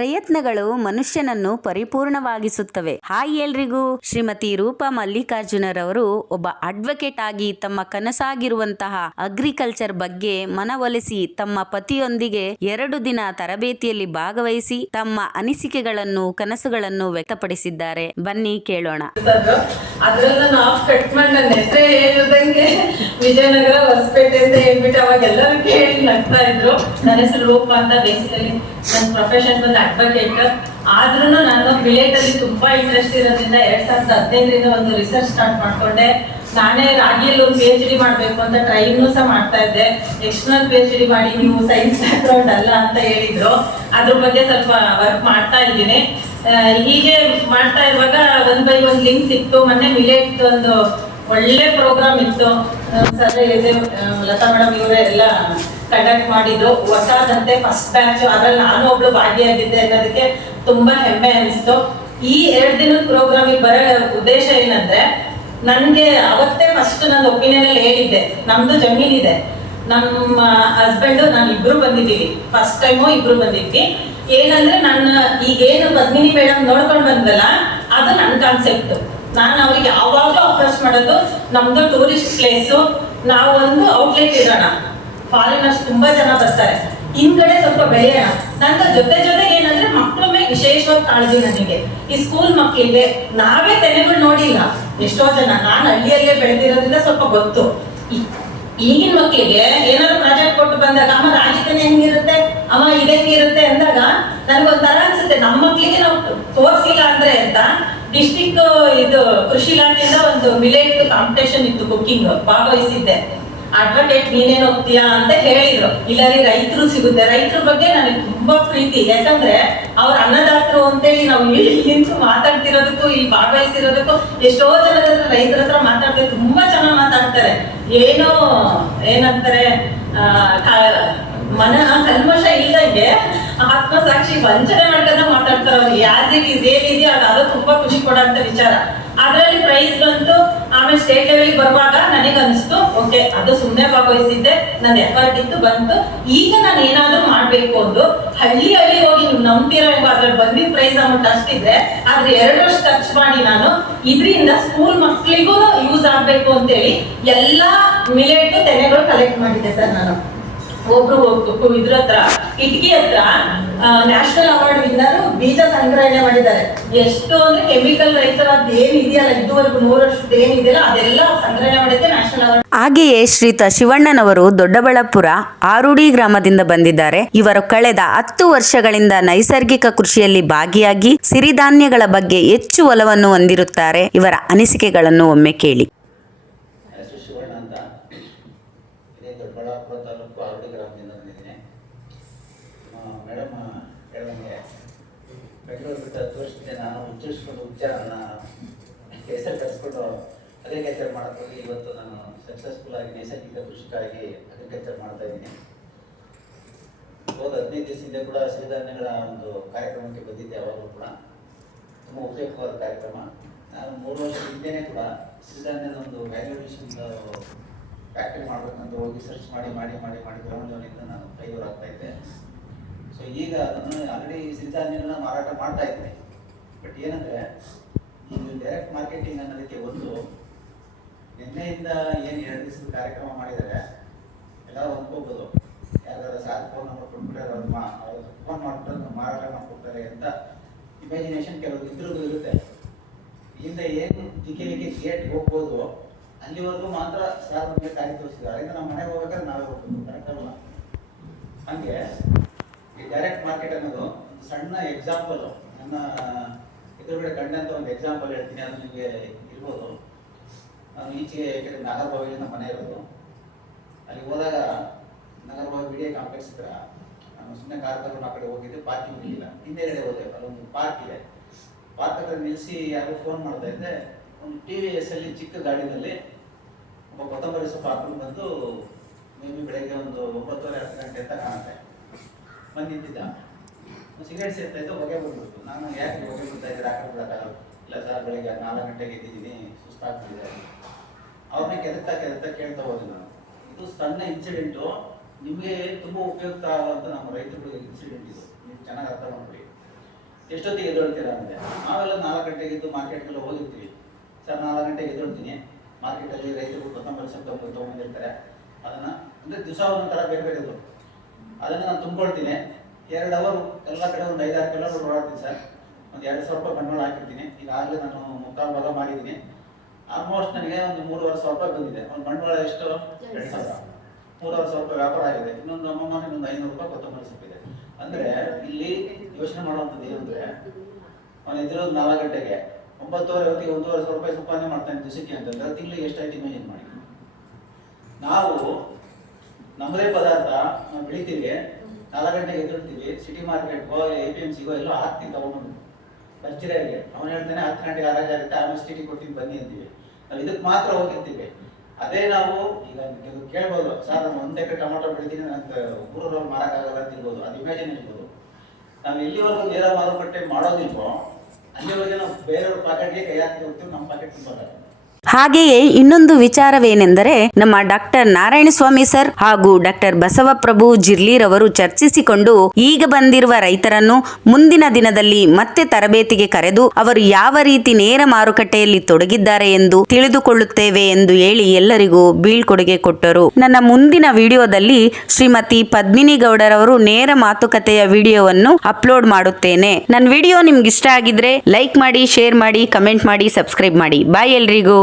ಪ್ರಯತ್ನಗಳು ಮನುಷ್ಯನನ್ನು ಪರಿಪೂರ್ಣವಾಗಿಸುತ್ತವೆ. ಹಾಯ್ ಎಲ್ರಿಗೂ. ಶ್ರೀಮತಿ ರೂಪಾ ಮಲ್ಲಿಕಾರ್ಜುನರವರು ಒಬ್ಬ ಅಡ್ವೊಕೇಟ್ ಆಗಿ ತಮ್ಮ ಕನಸಾಗಿರುವಂತಹ ಅಗ್ರಿಕಲ್ಚರ್ ಬಗ್ಗೆ ಮನವೊಲಿಸಿ ತಮ್ಮ ಪತಿಯೊಂದಿಗೆ ಎರಡು ದಿನ ತರಬೇತಿಯಲ್ಲಿ ಭಾಗವಹಿಸಿ ತಮ್ಮ ಅನಿಸಿಕೆಗಳನ್ನು, ಕನಸುಗಳನ್ನು ವ್ಯಕ್ತಪಡಿಸಿದ್ದಾರೆ. ಬನ್ನಿ ಕೇಳೋಣ. ವಿಜಯನಗರ ಹೊಸಪೇಟೆ ಹೇಳ್ಬಿಟ್ಟು ಅವಾಗ ಎಲ್ಲರೂ ಕೇಳಿ ನಗ್ತಾ ಇದ್ರು. ನನ್ನ ಹೆಸರು ರೂಪ ಅಂತ ಬೇಸಿಕಲಿ ನನ್ನ ಪ್ರೊಫೆಷನ್ ಬಂದು ಅಡ್ವೊಕೇಟ್ ಆದ್ರೂ ನಾನು ಮಿಲೇಟ್ ಅಲ್ಲಿ ತುಂಬಾ ಇಂಟ್ರೆಸ್ಟ್ ಇರೋದ್ರಿಂದ ಎರಡ್ ಸಾವಿರದ ಹದಿನೈದರಿಂದ ಒಂದು ರಿಸರ್ಚ್ ಸ್ಟಾರ್ಟ್ ಮಾಡ್ಕೊಂಡೆ. ನಾನೇ ರಾಗಿಯಲ್ಲಿ ಒಂದು ಪಿ ಎಚ್ ಡಿ ಮಾಡ್ಬೇಕು ಅಂತ ಟ್ರೈನು ಸಹ ಮಾಡ್ತಾ ಇದ್ದೆ. ಎಕ್ಸ್ಟರ್ನಲ್ ಪಿ ಎಚ್ ಡಿ ಮಾಡಿ ನೀವು ಸೈನ್ಸ್ ಬ್ಯಾಕ್ಗ್ರೌಂಡ್ ಅಲ್ಲ ಅಂತ ಹೇಳಿದ್ರು. ಅದ್ರ ಬಗ್ಗೆ ಸ್ವಲ್ಪ ವರ್ಕ್ ಮಾಡ್ತಾ ಇದ್ದೀನಿ. ಹೀಗೆ ಮಾಡ್ತಾ ಇರುವಾಗ ಒಂದ್ ಬೈ ಒಂದ್ ಲಿಂಕ್ ಸಿಕ್ತು. ಮೊನ್ನೆ ಮಿಲೇಟ್ ಒಂದು ಒಳ್ಳೆ ಪ್ರೋಗ್ರಾಮ್ ಇತ್ತು. ಇದೆ ಲತಾ ಮೇಡಮ್ ಇವರೇ ಎಲ್ಲ ಕಂಡಕ್ಟ್ ಮಾಡಿದ್ರು. ಹೊಸದಂತೆ ಫಸ್ಟ್ ಬ್ಯಾಚ್ ಅದ್ರಲ್ಲಿ ನಾನು ಒಬ್ಳು ಭಾಗಿಯಾಗಿದ್ದೆ ಅನ್ನೋದಕ್ಕೆ ತುಂಬಾ ಹೆಮ್ಮೆ ಅನಿಸ್ತು. ಈ ಎರಡು ದಿನದ ಪ್ರೋಗ್ರಾಮಿಗೆ ಬರೋ ಉದ್ದೇಶ ಏನಂದ್ರೆ, ನನ್ಗೆ ಅವತ್ತೇ ಫಸ್ಟ್ ನನ್ನ ಒಪಿನಿಯನ್ ಅಲ್ಲಿ ಹೇಳಿದ್ದೆ. ನಮ್ದು ಜಮೀನಿದೆ ನಮ್ಮ ಹಸ್ಬೆಂಡ್ ನಾನು ಇಬ್ರು ಬಂದಿದ್ದೀವಿ. ಫಸ್ಟ್ ಟೈಮು ಇಬ್ರು ಬಂದಿದ್ವಿ. ಏನಂದ್ರೆ ನನ್ನ ಈಗೇನು ಪದ್ಮಿನಿ ಮೇಡಮ್ ನೋಡ್ಕೊಂಡು ಬಂದ್ವಲ್ಲ, ಅದು ನನ್ನ ಕಾನ್ಸೆಪ್ಟ್ ನಾನು ಅವ್ರಿಗೆ ಯಾವಾಗಲೂ ಅಪ್ರೋಚ್ ಮಾಡೋದು ನಮ್ದು ಟೂರಿಸ್ಟ್ ಪ್ಲೇಸು ಒಂದು ಔಟ್ಲೆಟ್ ಇರೋಣ. ಫಾರಿನರ್ಸ್ ತುಂಬಾ ಜನ ಬರ್ತಾರೆ. ಹಿಂದ್ಗಡೆ ಸ್ವಲ್ಪ ಬೆಳೆಯೋಣ. ನನ್ನ ಜೊತೆ ಜೊತೆ ಏನಂದ್ರೆ ಮಕ್ಕಳ ಮೇಲೆ ವಿಶೇಷವಾದ ಕಾಳಜಿ ನನಗೆ. ಈ ಸ್ಕೂಲ್ ಮಕ್ಕಳಿಗೆ ನಾವೇ ತೆನೆಗಳು ನೋಡಿಲ್ಲ. ಎಷ್ಟೋ ಜನ. ನಾನು ಹಳ್ಳಿಯಲ್ಲೇ ಬೆಳೆದಿರೋದ್ರಿಂದ ಸ್ವಲ್ಪ ಗೊತ್ತು. ಈಗಿನ ಮಕ್ಕಳಿಗೆ ಏನಾದ್ರು ಪ್ರಾಜೆಕ್ಟ್ ಕೊಟ್ಟು ಬಂದಾಗ, ಅಮ್ಮ ರಾಜಕೀಯ ಹೆಂಗಿರುತ್ತೆ? ಅಮ್ಮ ಇದು ಹೆಂಗಿರುತ್ತೆ ಅಂದಾಗ, ನನಗೊಂಥರ ಅನ್ಸುತ್ತೆ. ನಮ್ಮ ಮಕ್ಕಳಿಗೆ ನಾವು ತೋರಿಸಿಲ್ಲ ಅಂದ್ರೆ ಅಂತ ಡಿಸ್ಟಿಕ್ ಇದು ಕೃಷಿ ಇಲಾಖೆಯಿಂದ ಒಂದು ಮಿಲೇಟ್ ಕಾಂಪಿಟೇಷನ್ ಇತ್ತು ಕುಕ್ಕಿಂಗ್ ಭಾಗವಹಿಸಿದ್ದೆ ಅಡ್ವೊಕೇಟ್ ನೀನೇನು ಹೋಗ್ತೀಯಾ ಅಂತ ಹೇಳಿದ್ರು. ಇಲ್ಲ ರೀ, ರೈತರು ಸಿಗುತ್ತೆ. ರೈತರ ಬಗ್ಗೆ ನನಗೆ ತುಂಬಾ ಪ್ರೀತಿ. ಯಾಕಂದ್ರೆ ಅವ್ರ ಅನ್ನದಾತರು ಅಂತೇಳಿ ನಾವು ನಿಂತು ಮಾತಾಡ್ತಿರೋದಕ್ಕೂ, ಇಲ್ಲಿ ಭಾಗವಹಿಸಿರೋದಕ್ಕೂ ಎಷ್ಟೋ ಜನ ರೈತರ ಹತ್ರ ಮಾತಾಡ್ತಾರೆ ತುಂಬಾ ಚೆನ್ನಾಗಿ ಮಾತಾಡ್ತಾರೆ. ಏನೋ, ಏನಂತಾರೆ ಮನ ಕಲ್ಮಶ ಇಲ್ಲದಂಗೆ ಆತ್ಮಸಾಕ್ಷಿ ವಂಚನೆ ಮಾಡ್ಕೊಂಡ ಮಾತಾಡ್ತಾರೆ ಅವ್ರು ಯಾಸ್ ಇಟ್ ಈಸ್ ಏನಿದೆಯೋ ಅದು ಅದು ಕೊಡೋಂತ ವಿಚಾರ. ಅದರಲ್ಲಿ ಪ್ರೈಸ್ ಬಂತು, ಆಮೇಲೆ ಸ್ಟೇಟ್ ಲೆವೆಲ್ಗೆ ಬರುವಾಗ ನನಗೆ ಅನಿಸ್ತು ಓಕೆ ಅದು ಸುಮ್ಮನೆ ಭಾಗವಹಿಸಿದ್ದೆ ನನ್ನ ಎಫರ್ಟ್ ಇತ್ತು, ಬಂತು. ಈಗ ನಾನು ಏನಾದರೂ ಮಾಡಬೇಕು ಅಂದು ಹಳ್ಳಿ ಹಳ್ಳಿ ಹೋಗಿ ನೀವು ನಂಬ್ತಿರೋ ಅದ್ರಲ್ಲಿ ಬಂದಿದ್ದ ಪ್ರೈಸ್ ಅಮೌಂಟ್ ಅಷ್ಟಿದ್ರೆ, ಆದ್ರೆ ಎರಡು ವರ್ಷ ಖರ್ಚು ಮಾಡಿ ನಾನು ಇದರಿಂದ ಸ್ಕೂಲ್ ಮಕ್ಕಳಿಗೂ ಯೂಸ್ ಆಗಬೇಕು ಅಂತೇಳಿ ಎಲ್ಲ ಮಿಲೆಟ್ ತೆನೆಗಳು ಕಲೆಕ್ಟ್ ಮಾಡಿದ್ದೆ ಸರ್ ನಾನು. ಒಬ್ರು ಹೋಗ್ಬೇಕು ಇದ್ರ ಹತ್ರ ಇಟ್ಕಿ ಹತ್ರ ನ್ಯಾಷನಲ್ ಅವಾರ್ಡ್ ವಿನ್ನರು ಬೀಜ ಸಂಗ್ರಹಣೆ ಮಾಡಿದ್ದಾರೆ. ಎಷ್ಟು ಅಂದ್ರೆ ಕೆಮಿಕಲ್ ರೈತರ ಏನಿದೆಯಲ್ಲ ಇದುವರೆಗೂ ನೂರು ವರ್ಷದ ಏನಿದೆಯಲ್ಲ ಅದೆಲ್ಲ ಸಂಗ್ರಹಣೆ ಮಾಡಿದ್ದೆ ನ್ಯಾಷನಲ್ ಅವಾರ್ಡ್ ಹಾಗೆಯೇ ಶ್ರೀತ ಶಿವಣ್ಣನವರು ದೊಡ್ಡಬಳ್ಳಾಪುರ, ಆರುಡಿ ಗ್ರಾಮದಿಂದ ಬಂದಿದ್ದಾರೆ. ಇವರು ಕಳೆದ ಹತ್ತು ವರ್ಷಗಳಿಂದ ನೈಸರ್ಗಿಕ ಕೃಷಿಯಲ್ಲಿ ಭಾಗಿಯಾಗಿ ಸಿರಿಧಾನ್ಯಗಳ ಬಗ್ಗೆ ಹೆಚ್ಚು ಒಲವನ್ನು ಹೊಂದಿರುತ್ತಾರೆ. ಇವರ ಅನಿಸಿಕೆಗಳನ್ನು ಒಮ್ಮೆ ಕೇಳಿ ಹೆಸರು ಶಿವಣ್ಣ ಅಂತ ಇದೇ ದೊಡ್ಡಬಳ್ಳಾಪುರ ತಾಲೂಕು ಆರುಡಿ ಗ್ರಾಮದಿಂದ ಬಂದಿದ್ದೀನಿ ಮೇಡಮ್ ಹೇಳಿದಂಗೆ ಬೆಂಗಳೂರು ಬಿಟ್ಟು ಹತ್ತು ವರ್ಷದಿಂದ ನಾನು ಉಚ್ಚಾರನ ಹೆಸರು ಕರೆಸ್ಕೊಂಡು ಅಗ್ರಿಕಲ್ಚರ್ ಮಾಡೋಕ್ಕೆ ಹೋಗಿ ಇವತ್ತು ನಾನು ಸಕ್ಸಸ್ಫುಲ್ ಆಗಿ ನೈಸರ್ಗಿಕ ಕೃಷಿಕಾಗಿ ಅಗ್ರಿಕಲ್ಚರ್ ಮಾಡ್ತಾ ಇದ್ದೀನಿ. ಹೋದ ಹದಿನೈದು ದಿವಸದಿಂದ ಕೂಡ ಸಿರಿಧಾನ್ಯಗಳ ಒಂದು ಕಾರ್ಯಕ್ರಮಕ್ಕೆ ಬಂದಿದ್ದೆ ಯಾವಾಗಲೂ ಕೂಡ. ತುಂಬ ಉಪಯುಕ್ತವಾದ ಕಾರ್ಯಕ್ರಮ. ನಾನು ಮೂರು ವರ್ಷ ಹಿಂದೆನೇ ಕೂಡ ಸಿರಿಧಾನ್ಯದ ಒಂದು ವ್ಯಾಲ್ಯೂಯೇಷನ್ ಫ್ಯಾಕ್ಟ್ರಿ ಮಾಡಬೇಕಂತ ಹೋಗಿ ಸರ್ಚ್ ಮಾಡಿ ಮಾಡಿ ಮಾಡಿ ಮಾಡಿ ಗ್ರೌಂಡ್ ಲೆವೆಲಿಂದ ನಾನು ಫೈವರ್ ಆಗ್ತಾ ಇದ್ದೆ. ಸೊ ಈಗ ಅದನ್ನು ಆಲ್ರೆಡಿ ಸಿರಿಧಾನ್ಯಗಳನ್ನ ಮಾರಾಟ ಮಾಡ್ತಾ ಇದ್ದೆ ಬಟ್ ಏನಂದ್ರೆ ಈಗ ಡೈರೆಕ್ಟ್ ಮಾರ್ಕೆಟಿಂಗ್ ಅನ್ನೋದಕ್ಕೆ ಒಂದು ನಿನ್ನೆಯಿಂದ ಏನು ಎರಡು ದಿವಸದ ಕಾರ್ಯಕ್ರಮ ಮಾಡಿದರೆ, ಎಲ್ಲ ಒಪ್ಕೋಬೋದು. ಯಾರು ಸಾರ್ ಫೋನ್ ನಂಬರ್ ಕೊಟ್ಬಿಟ್ಟಾರೆ ಅವ್ರು ಮಾ ಫೋನ್ ಮಾಡ್ಬಿಟ್ಟು ಮಾರಾಟ ಮಾಡ್ಕೊಡ್ತಾರೆ ಅಂತ ಇಮ್ಯಾಜಿನೇಷನ್ ಕೆಲವು ಇದ್ರದ್ದು ಇರುತ್ತೆ. ಇಲ್ಲಿಂದ ಏನು ಜಿಕೆವಿಗೆ ಗೇಟ್ ಹೋಗ್ಬೋದು, ಅಲ್ಲಿವರೆಗೂ ಮಾತ್ರ ಸಾರ್ ನಮಗೆ ಕಾರ್ಯ ತೋರಿಸಿದ್ರು ಅದರಿಂದ ನಮ್ಮ ಮನೆಗೆ ಹೋಗ್ಬೇಕಾದ್ರೆ ನಾವೇ ಹೋಗ್ಬೋದು. ಕರೆಕ್ಟ್ ಅಲ್ಲ ಹಂಗೆ ಈ ಡೈರೆಕ್ಟ್ ಮಾರ್ಕೆಟ್ ಅನ್ನೋದು ಒಂದು ಸಣ್ಣ ಎಕ್ಸಾಂಪಲು ನನ್ನ ಎದುರುಗಡೆ ಕಂಡಂತ ಒಂದು ಎಕ್ಸಾಂಪಲ್ ಹೇಳ್ತೀನಿ, ಅದು ನಿಮಗೆ ಇರ್ಬೋದು. ನಾನು ಈಚೆಗೆ ಯಾಕಂದ್ರೆ ನಾಗರಭಾವಿ ನಮ್ಮ ಮನೆ ಇರೋದು. ಅಲ್ಲಿ ಹೋದಾಗ Nagarabhavi B D A complex ಹತ್ರ ನಾನು ಸುಮ್ಮನೆ ಕಾರ್ ತಗೊಂಡು ಆ ಕಡೆ ಹೋಗಿದ್ದೆ ಪಾರ್ಕಿಂಗ್ ಇಲ್ಲ ಹಿಂದೆಗಡೆ ಹೋದೆ, ಅಲ್ಲೊಂದು ಪಾರ್ಕ್ ಇದೆ. ಪಾರ್ಕ್ ಹತ್ರ ನಿಲ್ಲಿಸಿ ಯಾರೋ ಫೋನ್ ಮಾಡ್ತಾ ಇದ್ದೆ. ಒಂದು ಟಿ ವಿ ಎಸ್ ಅಲ್ಲಿ ಚಿಕ್ಕ ಗಾಡಿನಲ್ಲಿ ಒಬ್ಬ ಕೊತ್ತಂಬರಿ ಸೊಪ್ಪು ಹಾಕೊಂಡು ಬಂದು, ಮೇ ಬಿ ಬೆಳಗ್ಗೆ ಒಂದು ಒಂಬತ್ತುವರೆ ಹತ್ತು ಗಂಟೆ ಅಂತ ಕಾಣುತ್ತೆ. ಬಂದು ಸಿಗರೇಟ್ ಸೇರ್ತಾ ಇದ್ದ ಹೊಗೆ ಬಂದ್ಬಿಡ್ತು. ನಾನು ಯಾಕೆ ಹೊಗೆ ಬಿಡ್ತಾ ಇದ್ದೆ? ಆ ಕಡೆ ಬಿಡೋಕ್ಕಾಗಲ್ಲ. ಇಲ್ಲ, ಸರ್, ಬೆಳಿಗ್ಗೆ ನಾಲ್ಕು ಗಂಟೆಗೆ ಎದ್ದಿದ್ದೀನಿ. ಸುಸ್ತಾಗ್ತಿದೆ ಅವ್ರನ್ನ ಕೆದಕ್ತಾ ಕೆದಕ್ತಾ ಕೇಳ್ತಾ ಹೋದೆ ನಾನು. ಇದು ಸಣ್ಣ ಇನ್ಸಿಡೆಂಟು ನಿಮಗೆ ತುಂಬ ಉಪಯುಕ್ತ ಆಗುವಂಥ ನಮ್ಮ ರೈತರುಗಳಿಗೆ ಇನ್ಸಿಡೆಂಟ್ ಇದು. ನೀವು ಚೆನ್ನಾಗಿ ಅರ್ಥ ಮಾಡ್ಕೊಳ್ಳಿ. ಎಷ್ಟೊತ್ತಿಗೆ ಎದ್ದೇಳ್ತೀರಾ ಅಂದರೆ ನಾವೆಲ್ಲ ನಾಲ್ಕು ಗಂಟೆಗೆ ಇದ್ದು ಮಾರ್ಕೆಟ್ಗೆಲ್ಲ ಹೋಗಿರ್ತೀವಿ. ಸರ್, ನಾಲ್ಕು ಗಂಟೆಗೆ ಎದುರ್ತೀನಿ ಮಾರ್ಕೆಟಲ್ಲಿ ರೈತರು ಕೊತ್ತಂಬರಿ ಸೊಪ್ಪು ತೊಗೊಂಡಿರ್ತಾರೆ ಅದನ್ನು ಅಂದರೆ ದಿವಸ ಒಂದೊಂಥರ ಬೇರೆ ಬೇರೆದು ಅದನ್ನು ನಾನು ತುಂಬ್ಕೊಳ್ತೀನಿ. ಎರಡು ಅವರ್ ಎಲ್ಲ ಕಡೆ ಒಂದು ಐದಾರು ಕಿಲೋಮೀಟರ್ ಓಡಾಡ್ತೀನಿ ಸರ್ ಒಂದು ಎರಡು ಸಾವಿರ ರೂಪಾಯಿ ಬಂಡವಾಳ ಹಾಕಿರ್ತೀನಿ. ಈಗಾಗಲೇ ನಾನು ಮುಕ್ಕಾಲು ಭಾಗ ಮಾಡಿದ್ದೀನಿ. ಆಲ್ಮೋಸ್ಟ್ ನನಗೆ ಒಂದು ಮೂರುವರೆ ಸಾವಿರ ರೂಪಾಯಿ ಬಂದಿದೆ. ಒಂದು ಬಂಡವಾಳ ಎಷ್ಟು? ಎರಡು ಸಾವಿರ. ಮೂರುವರೆ ಸಾವಿರ ರೂಪಾಯಿ ವ್ಯಾಪಾರ ಆಗಿದೆ. ಇನ್ನೊಂದು ಅಮ್ಮಮ್ಮ ಇನ್ನೊಂದು ಐನೂರು ರೂಪಾಯಿ ಕೊತ್ತಂಬರಿ ಸೊಪ್ಪಿದೆ ಅಂದರೆ ಇಲ್ಲಿ ಯೋಚನೆ ಮಾಡುವಂಥದ್ದು ಏನಂದರೆ ಅವನು ಎದ್ದಿರೋದು ನಾಲ್ಕು ಗಂಟೆಗೆ. ಒಂಬತ್ತುವರೆ ಹೊತ್ತಿಗೆ ಒಂದೂವರೆ ಸಾವಿರ ರೂಪಾಯಿ ಸಂಪಾದನೆ ಮಾಡ್ತಾನೆ ದಿವಸಕ್ಕೆ ಅಂತಂದ್ರೆ ತಿಂಗಳಿಗೆ ಎಷ್ಟಾಯ್ತು ಇಮೇಜಿನ್ ಮಾಡಿ ನಾವು ನಮ್ಮದೇ ಪದಾರ್ಥ ನಾವು ಬೆಳಿತೀವಿ. ನಾಲ್ಕು ಗಂಟೆ ಎದ್ದಿರ್ತೀವಿ ಸಿಟಿ ಮಾರ್ಕೆಟ್ಗೋ ಎ ಪಿ ಎಂ ಸಿಗೋ ಎಲ್ಲೋ ಹಾಕ್ತೀನಿ ತಗೊಂಡು ಬರ್ಚಿರಾಗೆ ಅವನು ಹೇಳ್ತಾನೆ, ಹತ್ತು ಗಂಟೆಗೆ ಆರಾಜ್ ಆಗುತ್ತೆ, ಆಮೇಲೆ ಸಿಟಿ ಕೊಡ್ತೀನಿ, ಬನ್ನಿ ಅಂತೀವಿ. ನಾವು ಇದಕ್ಕೆ ಮಾತ್ರ ಹೋಗಿರ್ತೀವಿ. ಅದೇ ನಾವು, ಈಗ ನೀವು ಕೇಳ್ಬೋದು, ಸರ್ ನಾನು ಒಂದೇ ಟೊಮೊಟೊ ಬೆಳಿತೀನಿ ನನಗೆ ಊರಲ್ಲಿ ಮಾರಾಕಾಗಲ್ಲ ಅಂತ ಇರ್ಬೋದು, ಅದು ಇಮ್ಯಾಜಿನ್ ಇರ್ಬೋದು. ನಾವು ಇಲ್ಲಿವರೆಗೂ ನೇರ ಮಾರುಕಟ್ಟೆ ಮಾಡೋದಿಲ್ವೋ, ಅಲ್ಲಿವರೆಗೆ ನಾವು ಬೇರೆಯವ್ರ ಪಾಕೆಟ್ಗೆ ಕೈ ಹಾಕಿ ಹೋಗ್ತೀವಿ, ನಮ್ಮ ಪಾಕೆಟ್ ತುಂಬೋದಾಗುತ್ತೆ ಹಾಗೆಯೇ ಇನ್ನೊಂದು ವಿಚಾರವೇನೆಂದರೆ ನಮ್ಮ ಡಾಕ್ಟರ್ ನಾರಾಯಣಸ್ವಾಮಿ ಸರ್ ಹಾಗೂ ಡಾಕ್ಟರ್ ಬಸವಪ್ರಭು ಜಿರ್ಲಿರವರು ಚರ್ಚಿಸಿಕೊಂಡು ಈಗ ಬಂದಿರುವ ರೈತರನ್ನು ಮುಂದಿನ ದಿನದಲ್ಲಿ ಮತ್ತೆ ತರಬೇತಿಗೆ ಕರೆದು ಅವರು ಯಾವ ರೀತಿ ನೇರ ಮಾರುಕಟ್ಟೆಯಲ್ಲಿ ತೊಡಗಿದ್ದಾರೆ ಎಂದು ತಿಳಿದುಕೊಳ್ಳುತ್ತೇವೆ ಎಂದು ಹೇಳಿ ಎಲ್ಲರಿಗೂ ಬೀಳ್ಕೊಡುಗೆ ಕೊಟ್ಟರು. ನನ್ನ ಮುಂದಿನ ವಿಡಿಯೋದಲ್ಲಿ ಶ್ರೀಮತಿ ಪದ್ಮಿನಿ ಗೌಡರವರು ನೇರ ಮಾತುಕತೆಯ ವಿಡಿಯೋವನ್ನು ಅಪ್ಲೋಡ್ ಮಾಡುತ್ತೇನೆ. ನನ್ನ ವಿಡಿಯೋ ನಿಮ್ಗೆ ಇಷ್ಟ ಆಗಿದ್ರೆ ಲೈಕ್ ಮಾಡಿ, ಶೇರ್ ಮಾಡಿ, ಕಮೆಂಟ್ ಮಾಡಿ, ಸಬ್ಸ್ಕ್ರೈಬ್ ಮಾಡಿ. ಬಾಯ್ ಎಲ್ರಿಗೂ.